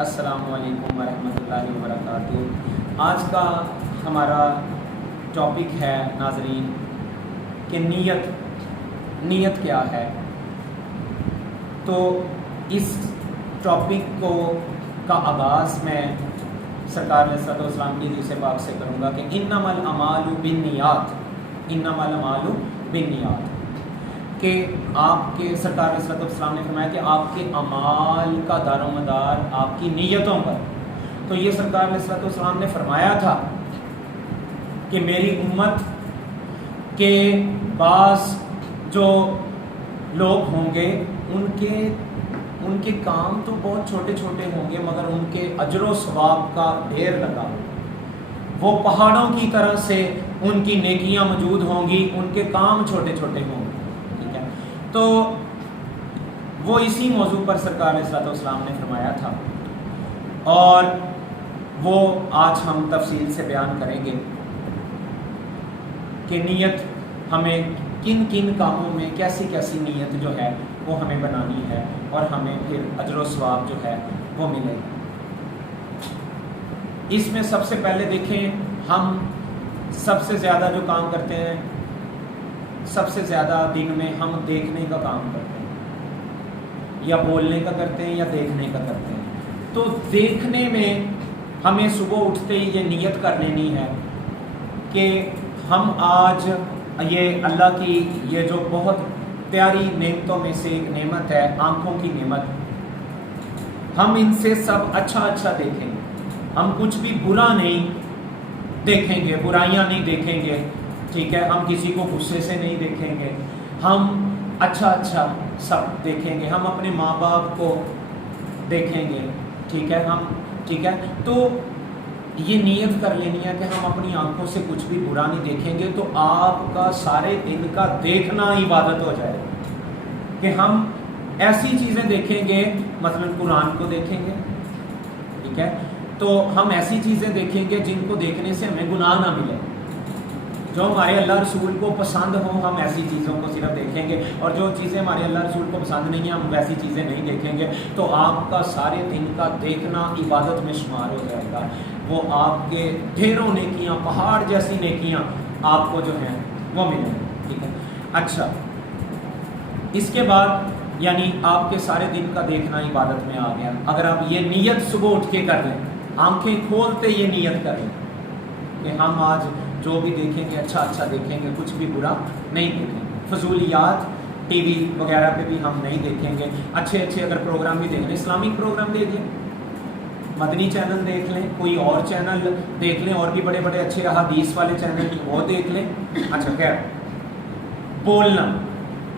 السلام علیکم ورحمۃ اللہ وبرکاتہ۔ آج کا ہمارا ٹاپک ہے ناظرین کہ نیت کیا ہے۔ تو اس ٹاپک کا آغاز میں سرکار علیہ الصلوۃ والسلام کی حدیث پاک سے کروں گا کہ انما الاعمال بالنیات، کہ آپ کے سرکار علیہ الصلوۃ والسلام نے فرمایا کہ آپ کے اعمال کا دار و مدار آپ کی نیتوں پر۔ تو یہ سرکار علیہ الصلوۃ والسلام نے فرمایا تھا کہ میری امت کے بعض جو لوگ ہوں گے ان کے کام تو بہت چھوٹے چھوٹے ہوں گے، مگر ان کے اجر و ثواب کا ڈھیر لگا ہو۔ وہ پہاڑوں کی طرح سے ان کی نیکیاں موجود ہوں گی، ان کے کام چھوٹے چھوٹے ہوں گے، ٹھیک ہے۔ تو وہ اسی موضوع پر سرکار علیہ الصلوۃ والسلام نے فرمایا تھا، اور وہ آج ہم تفصیل سے بیان کریں گے کہ نیت ہمیں کن کن کاموں میں کیسی کیسی نیت جو ہے وہ ہمیں بنانی ہے، اور ہمیں پھر اجر و ثواب جو ہے وہ ملے گا۔ اس میں سب سے پہلے دیکھیں، ہم سب سے زیادہ جو کام کرتے ہیں، سب سے زیادہ دن میں ہم دیکھنے کا کام کرتے ہیں، یا بولنے کا کرتے ہیں یا دیکھنے کا کرتے ہیں۔ تو دیکھنے میں ہمیں صبح اٹھتے ہی یہ نیت کر لینی ہے کہ ہم آج یہ اللہ کی یہ جو بہت پیاری نعمتوں میں سے ایک نعمت ہے، آنکھوں کی نعمت، ہم ان سے سب اچھا دیکھیں گے۔ ہم کچھ بھی برا نہیں دیکھیں گے، برائیاں نہیں دیکھیں گے، ٹھیک ہے۔ ہم کسی کو غصے سے نہیں دیکھیں گے، ہم اچھا سب دیکھیں گے۔ ہم اپنے ماں باپ کو دیکھیں گے، ٹھیک ہے۔ تو یہ نیت کر لینی ہے کہ ہم اپنی آنکھوں سے کچھ بھی برا نہیں دیکھیں گے، تو آپ کا سارے دن کا دیکھنا عبادت ہو جائے گا کہ ہم ایسی چیزیں دیکھیں گے، مثلا قرآن کو دیکھیں گے، ٹھیک ہے۔ تو ہم ایسی چیزیں دیکھیں گے جن کو دیکھنے سے ہمیں گناہ نہ ملے، جو ہمارے اللہ رسول کو پسند ہوں، ہم ایسی چیزوں کو صرف دیکھیں گے، اور جو چیزیں ہمارے اللہ رسول کو پسند نہیں ہیں ہم ویسی چیزیں نہیں دیکھیں گے۔ تو آپ کا سارے دن کا دیکھنا عبادت میں شمار ہو جائے گا۔ وہ آپ کے ڈھیروں نیکیاں، پہاڑ جیسی نیکیاں آپ کو جو ہیں وہ ملیں گی، ٹھیک ہے۔ اچھا، اس کے بعد یعنی آپ کے سارے دن کا دیکھنا عبادت میں آ گیا۔ اگر آپ یہ نیت صبح اٹھ کے کر لیں، آنکھیں کھولتے یہ نیت کر لیں کہ ہم آج جو بھی دیکھیں گے اچھا دیکھیں گے، کچھ بھی برا نہیں دیکھیں گے۔ فضولیات ٹی وی وغیرہ پہ بھی ہم نہیں دیکھیں گے۔ اچھے اگر پروگرام بھی دیکھ لیں، اسلامک پروگرام دیکھ لیں، مدنی چینل دیکھ لیں، کوئی اور چینل دیکھ لیں، اور بھی بڑے اچھے احادیث والے چینل وہ دیکھ لیں۔ اچھا، خیر، بولنا،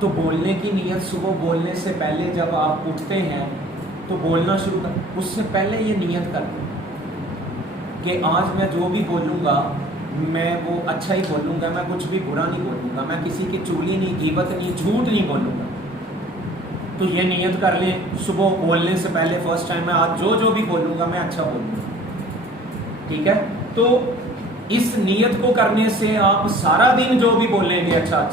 تو بولنے کی نیت صبح بولنے سے پہلے جب آپ اٹھتے ہیں تو بولنا شروع کر، اس سے پہلے یہ نیت کر لیں کہ آج میں جو بھی بولوں گا میں وہ اچھا ہی بولوں گا، میں کچھ بھی برا نہیں بولوں گا، میں کسی کی چغلی نہیں، غیبت نہیں، جھوٹ نہیں بولوں گا۔ تو یہ نیت کر لیں صبح بولنے سے پہلے، فرسٹ ٹائم میں آج جو بھی بولوں گا میں اچھا بولوں گا، ٹھیک ہے۔ تو اس نیت کو کرنے سے آپ سارا دن جو بھی بولیں گے اچھا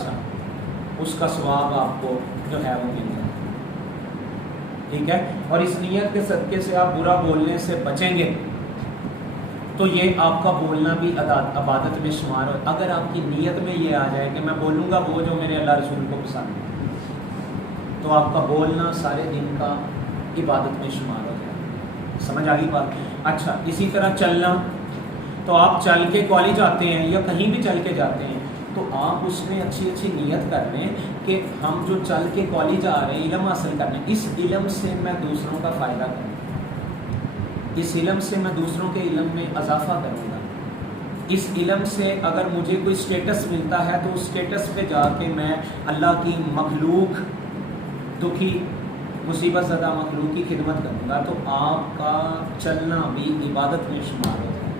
اس کا ثواب آپ کو جو ہے وہ مل جائے گا، ٹھیک ہے۔ اور اس نیت کے صدقے سے آپ برا بولنے سے بچیں گے، تو یہ آپ کا بولنا بھی عبادت میں شمار ہو۔ اگر آپ کی نیت میں یہ آ جائے کہ میں بولوں گا وہ جو میرے اللہ رسول کو پسند ہے، تو آپ کا بولنا سارے دن کا عبادت میں شمار ہو جائے۔ سمجھ آ گئی بات؟ اچھا، اسی طرح چلنا، تو آپ چل کے کالج آتے ہیں یا کہیں بھی چل کے جاتے ہیں، تو آپ اس میں اچھی نیت کر لیں کہ ہم جو چل کے کالج آ رہے ہیں علم حاصل کرنے، اس علم سے میں دوسروں کا فائدہ کروں، اس علم سے میں دوسروں کے علم میں اضافہ کروں گا، اس علم سے اگر مجھے کوئی سٹیٹس ملتا ہے تو اس سٹیٹس پہ جا کے میں اللہ کی مخلوق، دکھی مصیبت زدہ مخلوق کی خدمت کروں گا۔ تو آپ کا چلنا بھی عبادت میں شمار ہو جائے،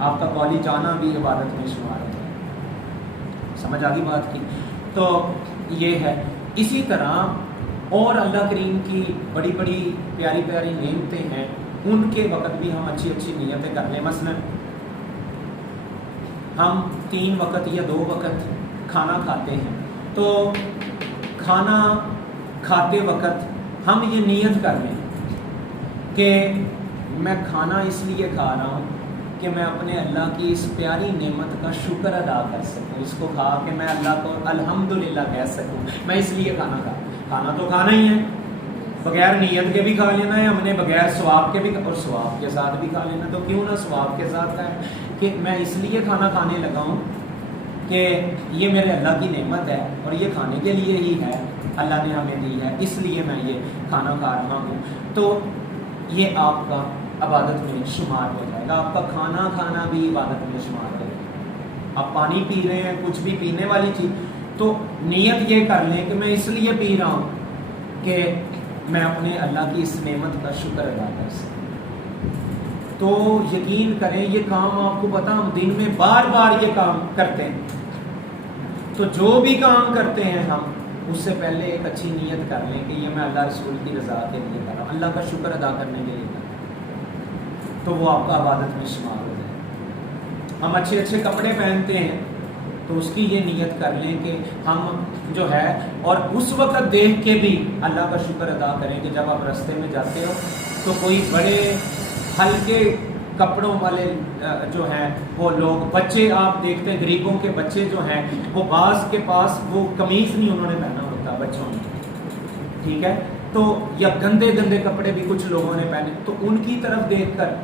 آپ کا کالج جانا بھی عبادت میں شمار ہو جائے۔ سمجھ آ گئی بات کی؟ تو یہ ہے۔ اسی طرح اور اللہ کریم کی بڑی پیاری نعمتیں ہیں، ان کے وقت بھی ہم اچھی نیتیں کر لیں۔ مثلا ہم 3 وقت یا 2 وقت کھانا کھاتے ہیں، تو کھانا کھاتے وقت ہم یہ نیت کر لیں کہ میں کھانا اس لیے کھا رہا ہوں کہ میں اپنے اللہ کی اس پیاری نعمت کا شکر ادا کر سکوں، اس کو کھا کے میں اللہ کو الحمدللہ کہہ سکوں، میں اس لیے کھانا تو کھانا ہی ہے، بغیر نیت کے بھی کھا لینا ہے ہم نے، بغیر ثواب کے بھی، اور ثواب کے ساتھ بھی کھا لینا، تو کیوں نہ ثواب کے ساتھ کھائیں کہ میں اس لیے کھانا کھانے لگا ہوں کہ یہ میرے اللہ کی نعمت ہے اور یہ کھانے کے لیے ہی ہے، اللہ نے ہمیں دی ہے، اس لیے میں یہ کھانا کھا رہا ہوں، تو یہ آپ کا عبادت میں شمار ہو جائے گا، آپ کا کھانا کھانا بھی عبادت میں شمار ہو جائے گا۔ آپ پانی پی رہے ہیں، کچھ بھی پینے والی چیز، تو نیت یہ کر لیں کہ میں اس لیے پی رہا ہوں کہ میں اپنے اللہ کی اس نعمت کا شکر ادا کر سکوں۔ تو یقین کریں یہ کام آپ کو پتا ہم دن میں بار بار یہ کام کرتے ہیں، تو جو بھی کام کرتے ہیں ہم اس سے پہلے ایک اچھی نیت کر لیں کہ یہ میں اللہ رسول کی رضا کے لیے کر رہا ہوں، اللہ کا شکر ادا کرنے کے لیے کر رہا ہوں، تو وہ آپ کا عبادت میں شمار ہو جائے۔ ہم اچھے اچھے کپڑے پہنتے ہیں تو اس کی یہ نیت کر لیں کہ ہم جو ہے، اور اس وقت دیکھ کے بھی اللہ کا شکر ادا کریں کہ جب آپ راستے میں جاتے ہو تو کوئی بڑے ہلکے کپڑوں والے جو ہیں وہ لوگ، بچے آپ دیکھتے ہیں غریبوں کے بچے جو ہیں وہ بعض کے پاس وہ قمیص نہیں انہوں نے پہنا ہوتا بچوں نے، ٹھیک ہے، تو یا گندے گندے کپڑے بھی کچھ لوگوں نے پہنے، تو ان کی طرف دیکھ کر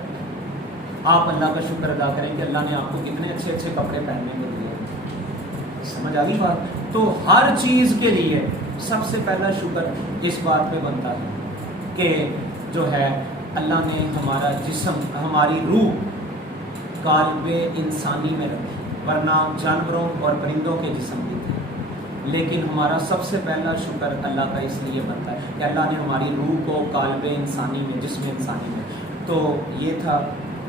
آپ اللہ کا شکر ادا کریں کہ اللہ نے آپ کو کتنے اچھے اچھے کپڑے پہننے کے لیے، سمجھ آ گئی بات؟ تو ہر چیز کے لیے سب سے پہلا شکر اس بات پہ بنتا ہے کہ جو ہے اللہ نے ہمارا جسم، ہماری روح قالب انسانی میں رکھی، ورنہ جانوروں اور پرندوں کے جسم بھی تھے، لیکن ہمارا سب سے پہلا شکر اللہ کا اس لیے بنتا ہے کہ اللہ نے ہماری روح کو قالب انسانی میں، جسم انسانی میں۔ تو یہ تھا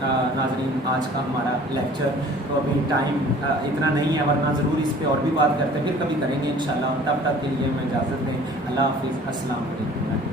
ناظرین آج کا ہمارا لیکچر، تو ابھی ٹائم اتنا نہیں ہے، ورنہ ضرور اس پہ اور بھی بات کرتے ہیں، پھر کبھی کریں گے انشاءاللہ۔ تب تک کے لیے میں اجازت دیں، اللہ حافظ، السلام علیکم۔